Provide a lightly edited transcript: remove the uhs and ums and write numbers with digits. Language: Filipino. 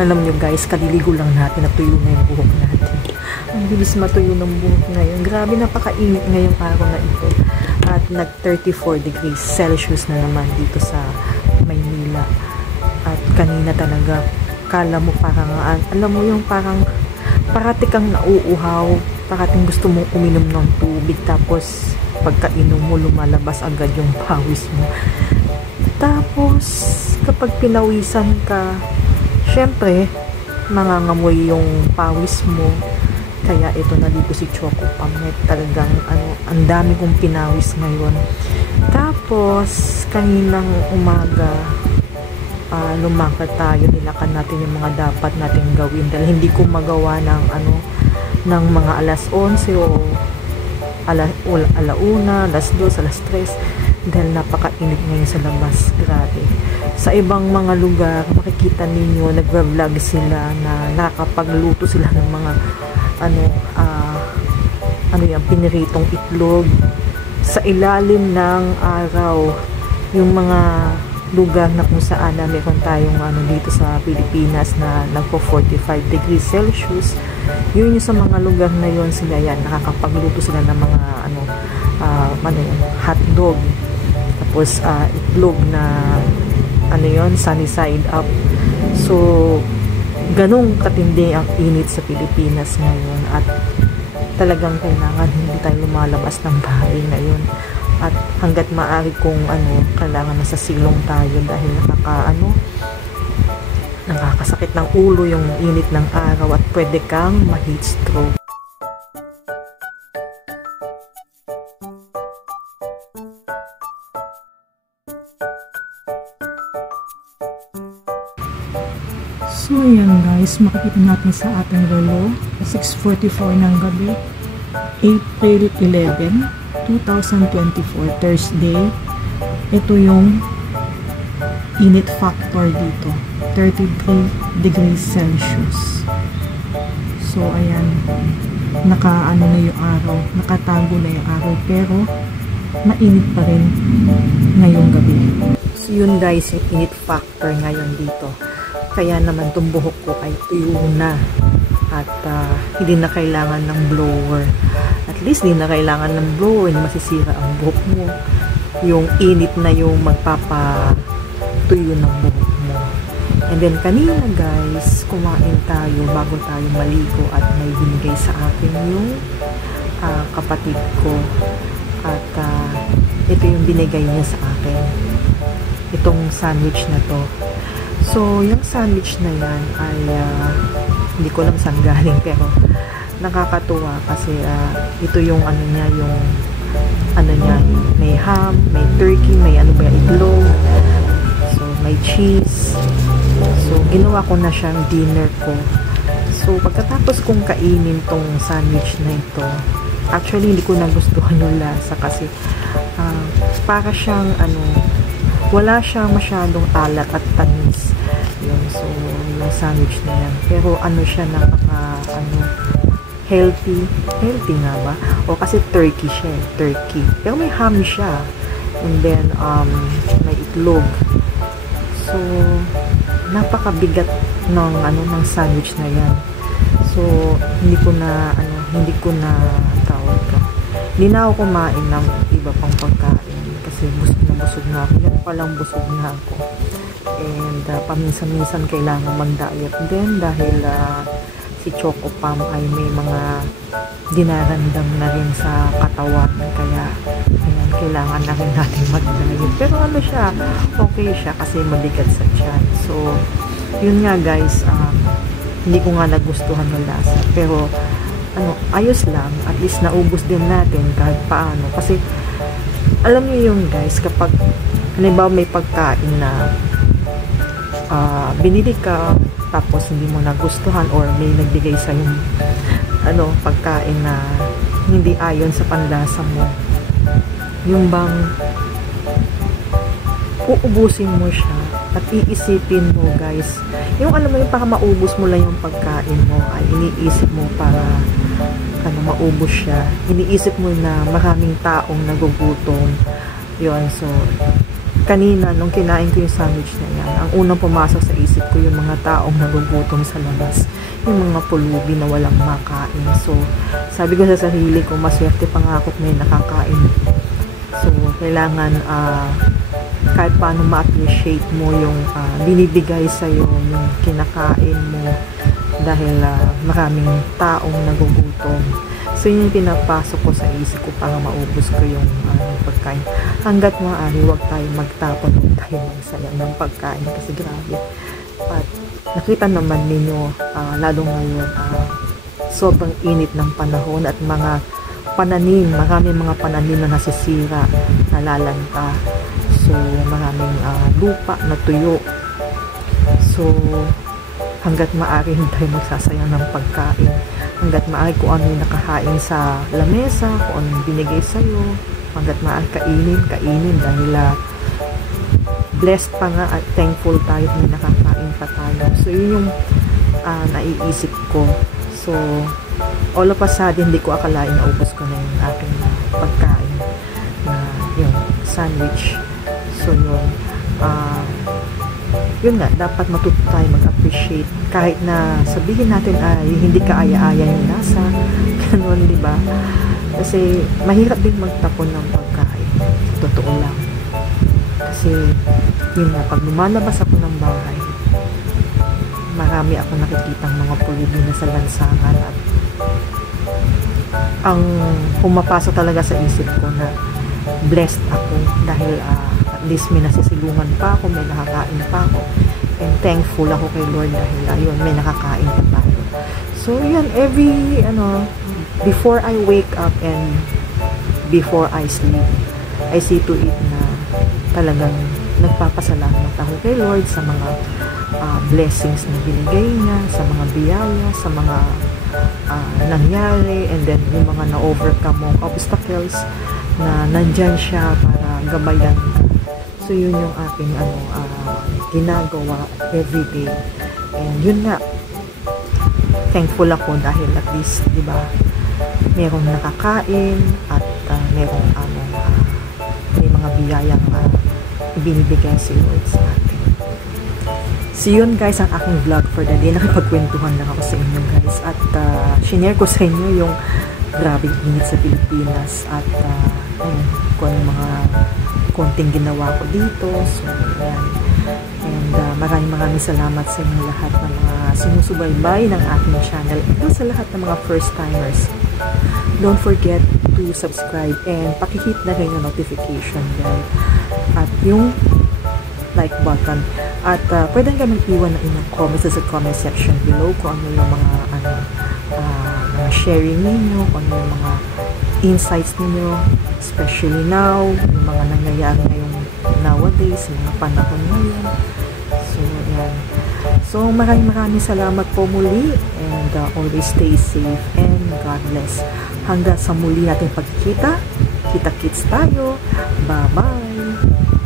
Alam nyo guys, kaliligo lang natin, natuyo na yung buhok natin. Ang bilis matuyo ng buhok ngayon. Grabe, napakainit ngayong araw na ito. At nag 34 degrees Celsius na naman dito sa Maynila. At kanina talaga, kala mo parang, alam mo yung parang parati kang nauuhaw, parating gusto mong uminom ng tubig, tapos pagkainom mo lumalabas agad yung pawis mo. Tapos kapag pinawisan ka, syempre nangangamoy yung pawis mo. Kaya ito, naligo si Choco Pam. Talagang ang dami kong pinawis ngayon. Tapos kaninang umaga, lumakad tayo, nilakad natin yung mga dapat natin gawin dahil hindi ko magawa ng ng mga alas 11 o alauna, alas 2, alas 3 dahil napakainit ngayon sa labas. Grabe. Sa ibang mga lugar, makikita ninyo, nagva-vlog sila na nakakapagluto sila ng mga yung piniritong itlog sa ilalim ng araw. Yung mga lugar na kung saan na meron tayong dito sa Pilipinas na nagpo 45 degrees Celsius, yun yung sa mga lugar na yun, sila yan nakakapagluto sila ng mga hotdog, tapos itlog na sunny side up. So ganong katindi ang init sa Pilipinas ngayon at talagang kailangan hindi tayo lumalabas ng bahay ngayon. At hanggat maaari kung kailangan nasa silong tayo dahil nakakasakit ng ulo yung init ng araw at pwede kang ma-heat stroke. So ayan guys, makikita natin sa ating relo, 6:44 ng gabi, April 11, 2024, Thursday. Ito yung init factor dito, 33 degrees Celsius. So ayan, na yung araw, nakatago na yung araw, pero mainit pa rin ngayong gabi. So yun guys, yung init factor ngayon dito. Kaya naman itong buhok ko ay tuyo na at hindi na kailangan ng blower. At least hindi na kailangan ng blower, hindi masisira ang buhok mo. Yung init na yung magpapatuyo ng buhok mo. And then kanina guys, kumain tayo bago tayo maligo at may binigay sa akin yung kapatid ko. At ito yung binigay niya sa akin. Itong sandwich na to. So, yung sandwich na yan ay hindi ko alam saan galing, pero nakakatuwa kasi ito yung may ham, may turkey, may itlog, so may cheese. So, ginawa ko na siyang dinner ko. So, pagkatapos kong kainin tong sandwich na ito, actually hindi ko nagustuhan yung lasa kasi para siyang wala siyang masyadong alat at tamis. Yun, so yung sandwich na yan. Pero siya healthy nga ba? O kasi turkey siya, turkey. Pero may ham siya. And then may itlog. So napakabigat ng sandwich na yan. So hindi ko na tawag ka. Hindi na ako kumain ng iba pang pagkain kasi busog na ako. Yan palang busog na ako. And paminsan-minsan kailangan mag-diet din dahil si Choco Pam ay may mga dinaramdam na rin sa katawan. Kaya ayan, kailangan na rin natin mag-diet. Pero siya, okay siya kasi mabigat sa tiyan. So, yun nga guys, hindi ko nga nagustuhan ng lasa. Pero ayos lang, at least naubos din natin kahit paano. Kasi alam niyo yung guys, kapag halimbawa may pagkain na binili ka tapos hindi mo nagustuhan or may nagbigay sa yung pagkain na hindi ayon sa panlasa mo, yung bang uubusin mo siya at iisipin mo guys, yung yung para maubos mo lang yung pagkain mo, ay iniisip mo para maubos siya, iniisip mo na maraming taong nagugutom. Yun, so kanina, nung kinain ko yung sandwich na yan, ang unang pumasok sa isip ko yung mga taong nagugutom sa labas. Yung mga pulubi na walang makain. So, sabi ko sa sarili ko, maswerte pa nga ako't may nakakain. So, kailangan kahit paano ma-appreciate mo yung binibigay sa'yo, yung kinakain mo dahil maraming taong nagugutom. So, yun yung pinapasok ko sa isip ko para maubos ko yung pagkain. Hanggat maaari, huwag tayo magtapon, huwag tayo magsayang ng pagkain kasi grabe. At nakita naman ninyo, lalo ngayon, sobrang init ng panahon at mga pananim, maraming mga pananim na nasisira, nalalanta. So, maraming lupa na tuyo. So, hanggat maaari hindi tayo magsasayang ng pagkain. Hanggat maaari kung ano yung nakahain sa lamesa, kung ano yung binigay sa'yo, hanggat maaari kainin dahil blessed pa nga at thankful tayo at may nakakain pa tayo. So, yun yung naiisip ko. So, all of a sudden, hindi ko akalain na ubos ko na yung aking pagkain na yung sandwich. So, yun nga, dapat matuto tayo mag-appreciate kahit na sabihin natin ay hindi kaaya-aya yung lasa, ganun, di ba? Kasi mahirap din magtapon ng pagkain, totoo lang. Kasi yun nga, pag lumalabas ako ng bahay, marami ako nakikitang mga pulubi na sa lansangan at ang pumapasok talaga sa isip ko na blessed ako dahil at least may nasisilungan pa ako, may nakakain pa ako, and thankful ako kay Lord dahil ayun, may nakakain pa tayo. So yun, before I wake up and before I sleep, I see to it na talagang nagpapasalamat ako kay Lord sa mga blessings na binigay niya, sa mga biyaya, sa mga nangyari, and then yung mga na-overcome mong obstacles na nandyan siya para gabayan. So, yun yung aking ginagawa everyday. And yun nga, thankful ako dahil at least, di ba, merong nakakain at merong may mga biyayang ibinibigay si Lord sa atin. So, yun guys, ang aking vlog for the day. Nakipagkwentuhan lang ako sa inyo guys. At shinare ko sa inyo yung grabing init sa Pilipinas at kung mga konting ginawa ko dito. So, yan. And maraming salamat sa inyo lahat ng mga sinusubaybay ng aking channel. Ito sa lahat ng mga first timers. Don't forget to subscribe and pakihit na rin yung notification bell at yung like button. At pwede ka mag-iwan ng inyong comments sa comment section below kung ano yung mga mga sharing ninyo, kung ano yung mga insights ninyo, especially now, yung mga nangyayari ngayong nowadays, yung mga panahon ngayon. So, yan. So, maraming salamat po muli and always stay safe and God bless. Hanggang sa muli natin pagkikita, kita-kits tayo. Bye-bye!